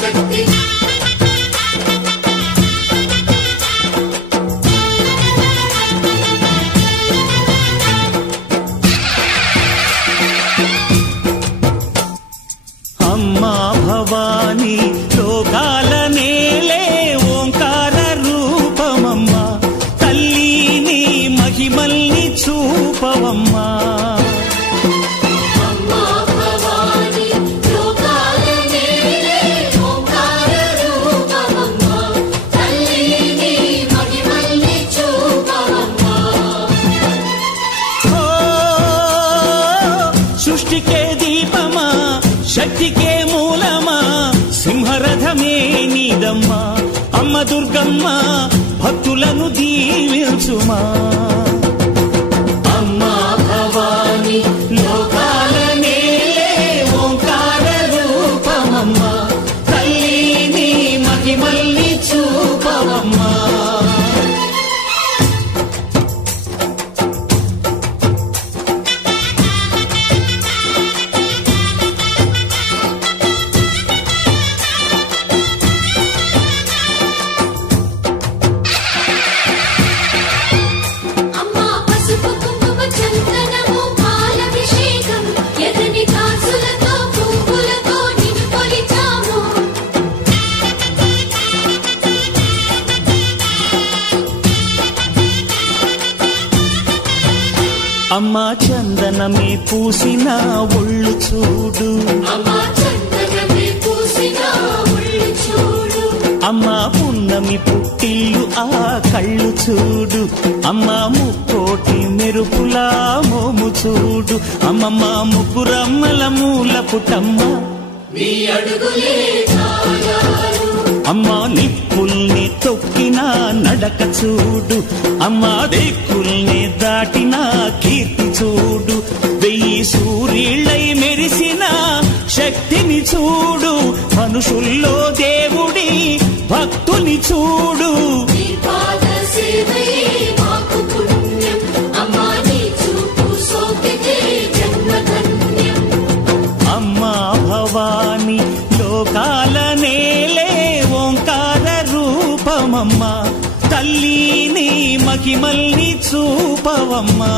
శక్తి అమ్మా భవాని లోకాల నేలే ఓంకార రూపమమ్మా తల్లిని మహిమల్ని చూపవమ్మా సృష్టికే దీపమా శక్తికే మూలమా సింహరథమే నీదమ్మా అమ్మ దుర్గమ్మ భక్తులను దీవించుమా అమ్మా భవాని లోకాల నేలే ఓంకార రూపమమ్మా తల్లిని మహిమల్ని చూపవమ్మా అమ్మా చందనమే పూసిన ఒళ్ళు చూడు అమ్మా పున్నమి పుట్టిల్లు ఆ కళ్ళు చూడు అమ్మా ముక్కోటి మెరుపులా మోము చూడు అమ్మమ్మ ముగ్గురమ్మల మూల పుటమ్మ అమ్మా నిప్పుల్ని తొక్కిన నడక చూడు అమ్మా దిక్కుల్ని దాటిన కీర్తి చూడు 1000 సూర్యులై మెరిసిన శక్తిని చూడు మనుషుల్లో దేవుడి భక్తుని చూడు అమ్మా భవాని లోకాల నేలే ఓంకార రూపమమ్మా తల్లిని మహిమల్ని చూపవమ్మా